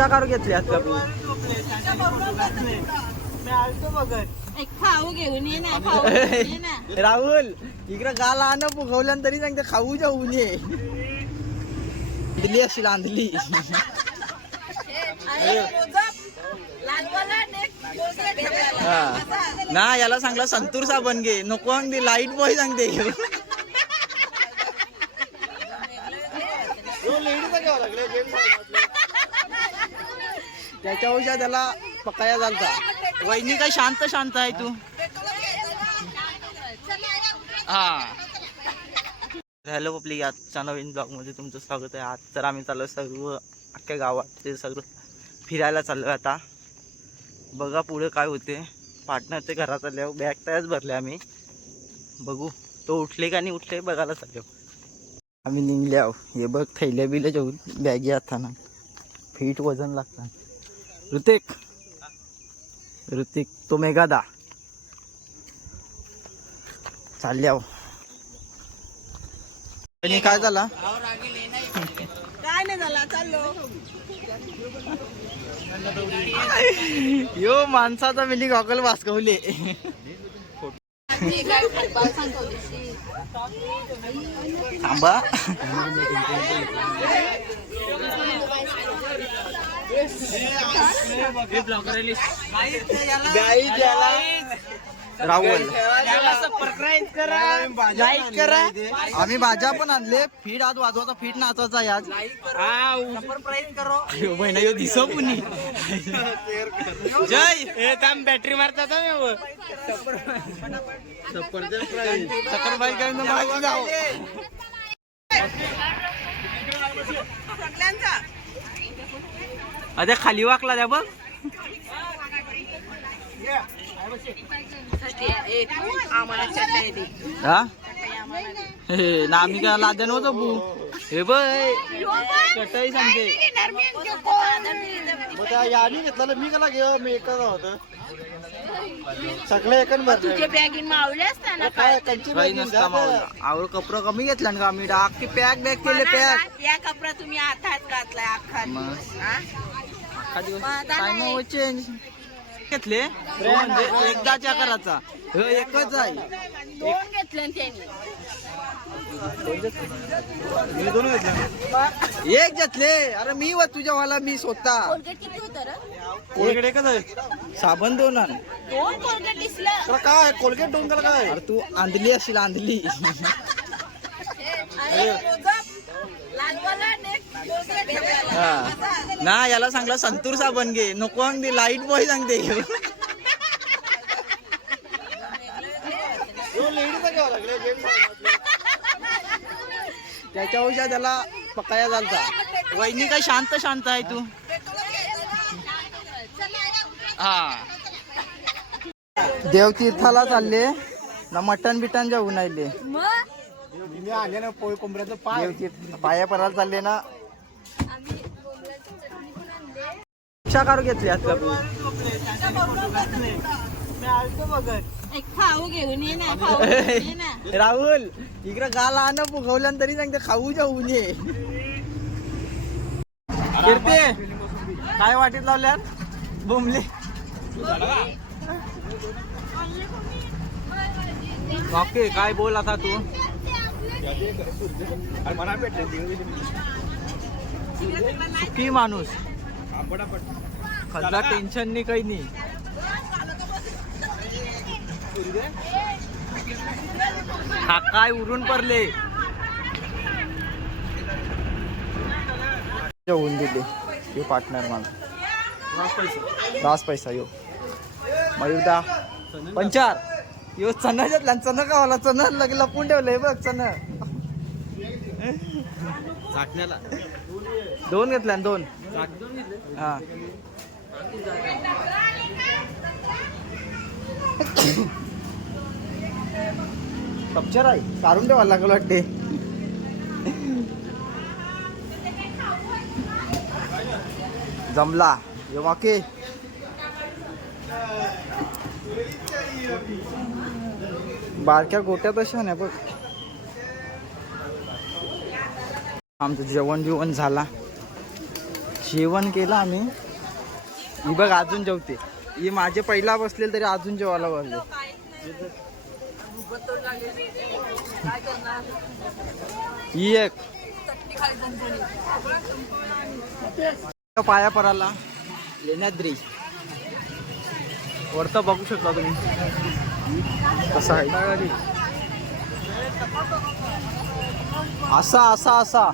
रिक्षा काढून घेतली आज का तू? खाऊ घेऊन ये ना, खाऊ घेऊन ये ना. राहुल इकडे गाला आण फुगवल्यान तरी सांगते खाऊ जाऊन ये. दिली अशी लांदली. ना याला सांगला संतूर साबण घे नको सांगते लाईट बॉय सांगते. त्याच्यापेक्षा त्याला पकाया झालता. वहिनी काय शांत शांत आहे तू. हा हॅलो पब्लिक, आजच्या नवीन ब्लॉग मध्ये तुमचं स्वागत आहे. आज तर आम्ही चाललो सर्व अख्ख्या गावात ते सगळं फिरायला चाललो. आता बघा पुढे काय होते. पार्टनर ते घरात आल्यावर बॅग तयारच भरले आम्ही. बघू तो उठले का नाही उठले बघायला चाललो. आम्ही निघले आहो. हे बघ थैल्या बिल्या जेवून बॅगी हाताना फीट वजन लागतात. ऋतिक तो मेघादा चालले आहो. काय झाला? काय नाही झाला, चाललो. यो माणसाचा मिली गॉगल वाचकवले. थांबा राहुल सबस्क्राईब करा, लाईक करा. आम्ही भाज्या पण आणले. फीड आज वाजवाचा फीड नाचायचा आहे आज. सबस्क्राईब करो. महिना यो दिसो पुनी जय हे थांब बॅटरी मारतात सक्करबाई काय ना जाओ. अरे खाली वाकला द्या बघ. हा ना आम्ही काय लाद्या नव्हतो बू. हे बाय चटई सांगते यानी घेतलं मी कला घेऊ. मी एकच होत सगळे एकन भरले. तुझे बॅगिन मावले असताना काही नसता मावला. आवर कपडा कमी घेतला ना आम्ही अख्खी पॅक बॅग केले. पॅक या कपडा तुम्ही हातात घातलाय अख्खा दिवस काय मग चेंज घेतले. म्हणजे एकदाच्या करायचा एकच आहे. दोन घेतलं त्यांनी. एक घेतले. अरे मी व तुझ्या वाला मी स्वतः. कोलगेट किती होतं रे? कोलगेट एकच आहे. साबण दोन आण. दोन कोलगेट दिसलं. काय कोलगेट दोन करा काय. अरे तू आणली अशी आणली. ना याला सांगला संतूर साबण घे नको सांगते लाईट बॉय सांगते. त्याच्यापेक्षा त्याला पकाया झालता. वहिनी काय शांत शांत आहे तू. हा देवतीर्थाला चालले ना मटण बिटन जाऊन आले. पाया पराला चालले ना. रिक्षा काढून घेतली आज का तू? खाऊ घेऊन ये ना, खाऊ घेऊन ये ना. राहुल इकडे गाला आण फुगवल्यान तरी सांगते खाऊ जाऊन ये. कीर्ती काय वाटीत लावल्यात बोंबले. ओके काय बोल आता तू. सुखी माणूस खजा टेन्शन नाही काही नाही. हा काय उरून पडले. जेवून दिले हे पार्टनर माझा. रास पैसा यो मयुरदा पंचार यो चना घेतला. चना कावाला चना लगे लपून ठेवलंय बघ. चना चाकण्याला दोन घेतल्या दोन. हा कपचर आहे काढून ठेवायला लागलं वाटते. जमला यो माके. बारक्या गोट्या तशा नाही बघ. आमचं जेवण बिवण झाला. जेवण केलं आम्ही. ही बघ अजून जेवते. ही माझे पहिला बसलेले तरी अजून जेवायला बसले. ही एक पाया पराला लेण्याद्री वरता बघू शकता तुम्ही कसा आहे. असा असा असा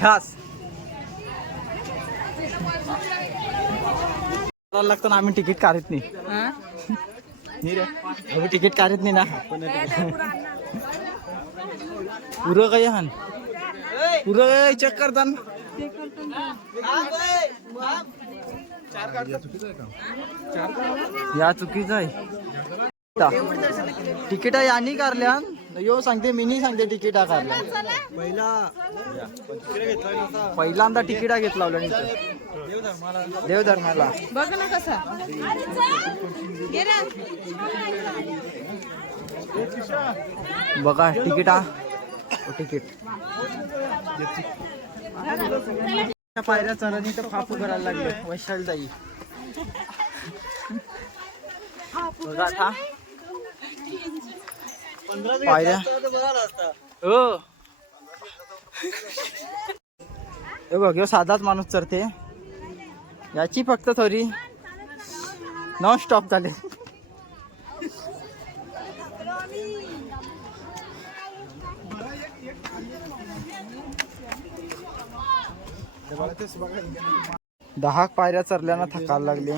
ह्यास लागतं ना. आम्ही तिकीट काढत नाही रे. आम्ही तिकीट काढत नाही ना. पुरं काही हान पुरं चेक करताना या चुकीचं आहे. तिकीट यांनी काढल्या. यो सांगते मी नाही सांगते तिकीट काढल्या. पहिल्यांदा तिकीट घेतला देवधर्माला. बघ ना कसा बघा तिकीट तिकीट पायऱ्या चढणी तर फापू करायला लागले. वैशाल जाई बघा आता पायऱ्या. हो हे बघ ह्यो साधाच माणूस चढते. याची फक्त थोडी नॉन स्टॉप झाले. दहा पायऱ्या चढल्यानं थकायला लागले.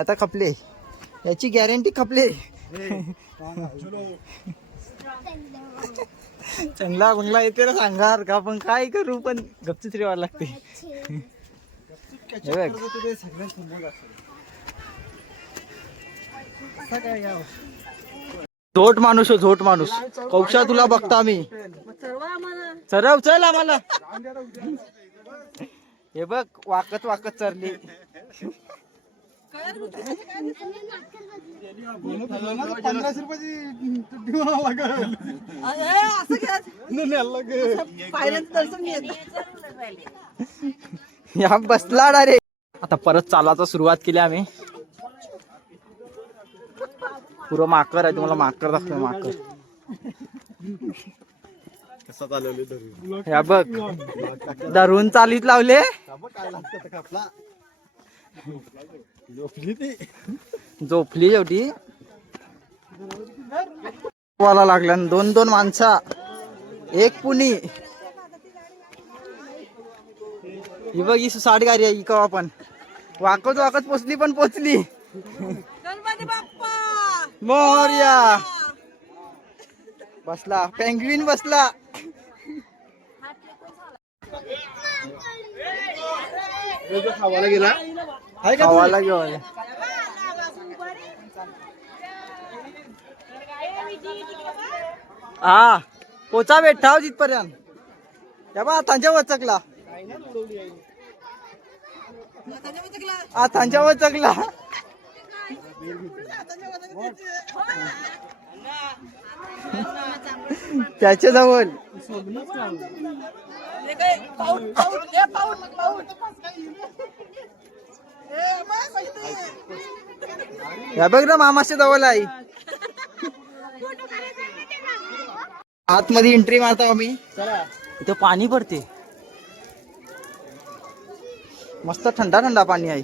आता खपले. याची गॅरंटी खपले. चांगला बंगला येते ना सांगार का. पण काय करू पण गपचीच रेवायला लागते. झोट माणूस हो झोट माणूस. कौशा तुला बघता मी चरव चल आम्हाला. हे बघ वाकत वाकत चरली. या बसला डायरेक्ट. आता परत चालायला सुरुवात केली आम्ही. पुरं माकर आहे. तुम्हाला माकर दाखव. माकर या बघ धरून चालीत लावले. झोपली शेवटी. वाला लागल्या. दोन दोन माणसा एक पुणी. ही बघ ही साठ गाडी आहे. इका आपण वाकत वाकत पोचली पण पोचली. गणपती बाप्पा मोरया. बसला पेंग्विन बसला. खावायला गेला खावायला घेऊन हा पोचा भेटाव जिथपर्यंत. तेव्हा त्यांच्या वचकला. त्यांच्या वचकला. त्याच्या जवळ या बघ ना मामाच्या जवळ आहे. आतमध्ये एंट्री मारता आम्ही. इथं पाणी पडते. मस्त थंडा थंडा पाणी आहे.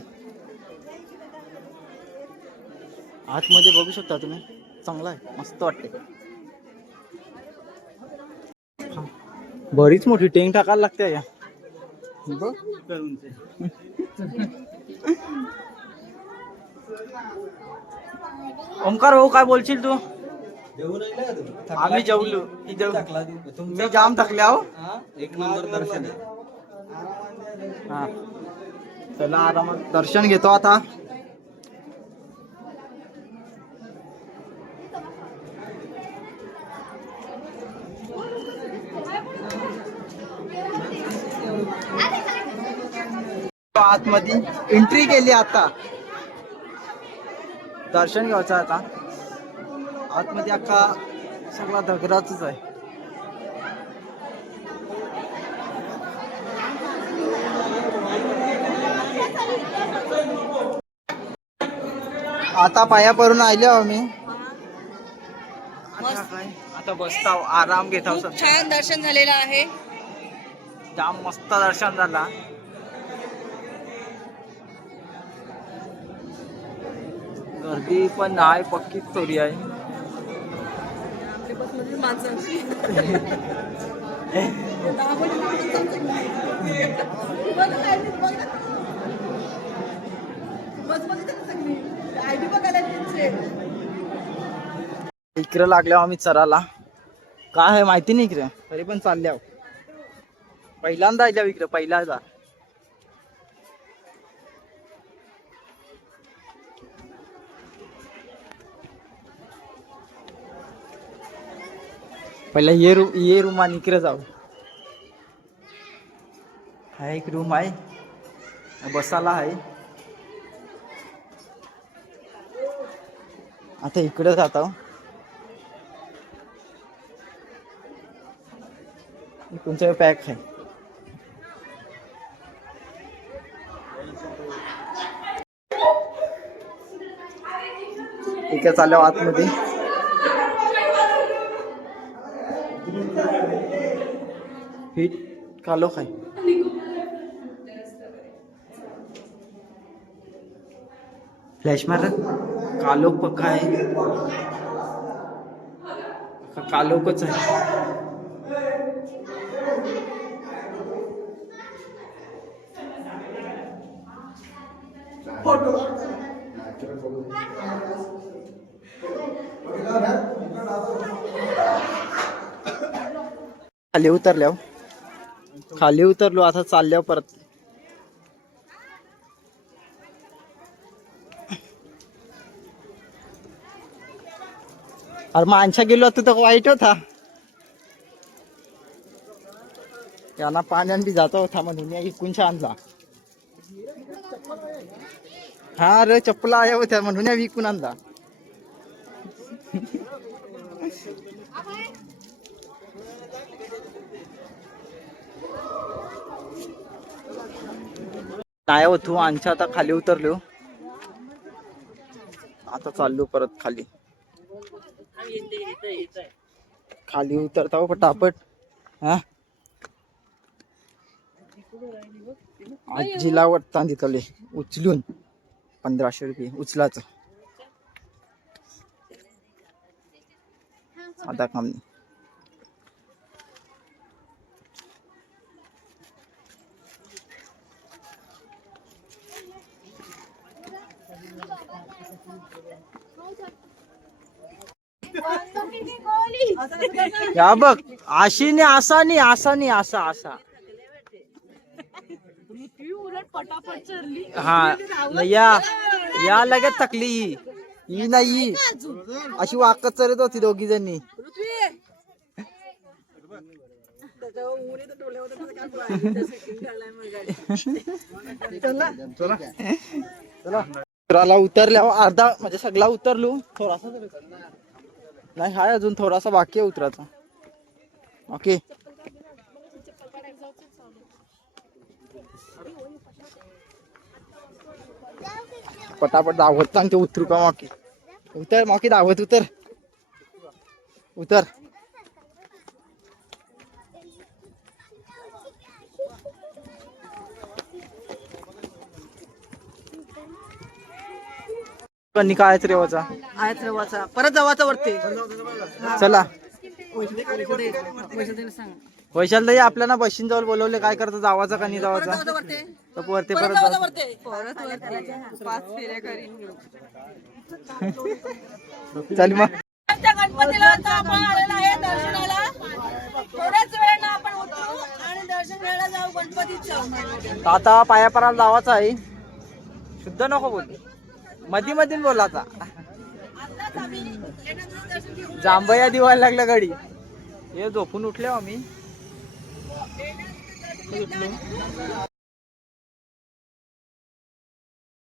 आतमध्ये बघू शकता तुम्ही. चांगला आहे. मस्त वाटते. बरीच मोठी टेंग टाकायला लागते या. ओंकार भाऊ काय बोलशील तू. आम्ही जेवलो. तुम्ही जाम थकले आहो. एक नंबर दर्शन आहे. हा चला आरामात दर्शन घेतो आता. आतमध्ये एंट्री केली. आता दर्शन घ्यायचं आहे आता. आतमध्ये अख्खा सगळा दगडाच आहे. आता पाया पडून आले आम्ही. आता बसता आराम घेत आहोत. खूप छान दर्शन झालेलं आहे. जाम मस्त दर्शन झाला. गर्दी पण नाही, पक्की स्टोरी आहे. इकडे लागल्या आम्ही चराला. काय आहे माहिती नाही इकडे, तरी पण चालल्या. पहिल्यांदा आल्या इकडे, पहिल्यांदा. पहिला ये रूम आणि इकडे जाऊ. हा एक रूम आहे, बसाला आहे. आता इकडे जात आहो. कोणचा पॅक आहे. ठीक आहे, चालू आतमध्ये. फिट कालो खाय. फ्लॅश मार. कालो पक्का आहे, कालोकच आहे. खाली उतरलो आता चालल्यावर परत. अरे माणसा गेलो तू तर वाईट होता. यांना पाण्यान बी जाता होता म्हणून विकूनशा आणला. हा रे चप्पला आया होत्या म्हणून विकून आणला. नाही हो तू आणच्या. आता खाली उतरलो, आता चाललो परत खाली. खाली उतरता हो पटापट. हा आजीला वाटता तिथले उचलून 1500 रुपये उचलाच. आता काम नाही. या बघ, अशी नाही, असा नाही, असा नाही, असा असा. हा या लगेच थकली ही नाही. अशी वाकत चरत होती दोघी जणी. चला उतरल्यावर अर्धा म्हणजे सगळा उतरलो. थोडासा नाही हाय अजून, थोडासा बाकी आहे उतरायचा. ओके पटापट दावत सांगते. उतरू का माकी? उतर माकी, दावत उतर उतर. कणी काय रेवाचा परत जावाचा वरती. चला वैशाल ताई आपल्याला बशीन जवळ बोलवले. काय करता, जावाचा का नाही जावाचा? वरती चल मग. गणपतीला आपण आलेला आहे दर्शनाला. थोड्याच वेळानं आपण उतरू आणि दर्शन घ्यायला जाऊ गणपतीचं. आता पायापराला जावाचा आहे. शुद्ध नको बोल, मधी मधून बोलाचा. जांभया दिवायला लागल्या गाडी. हे झोपून उठले आम्ही.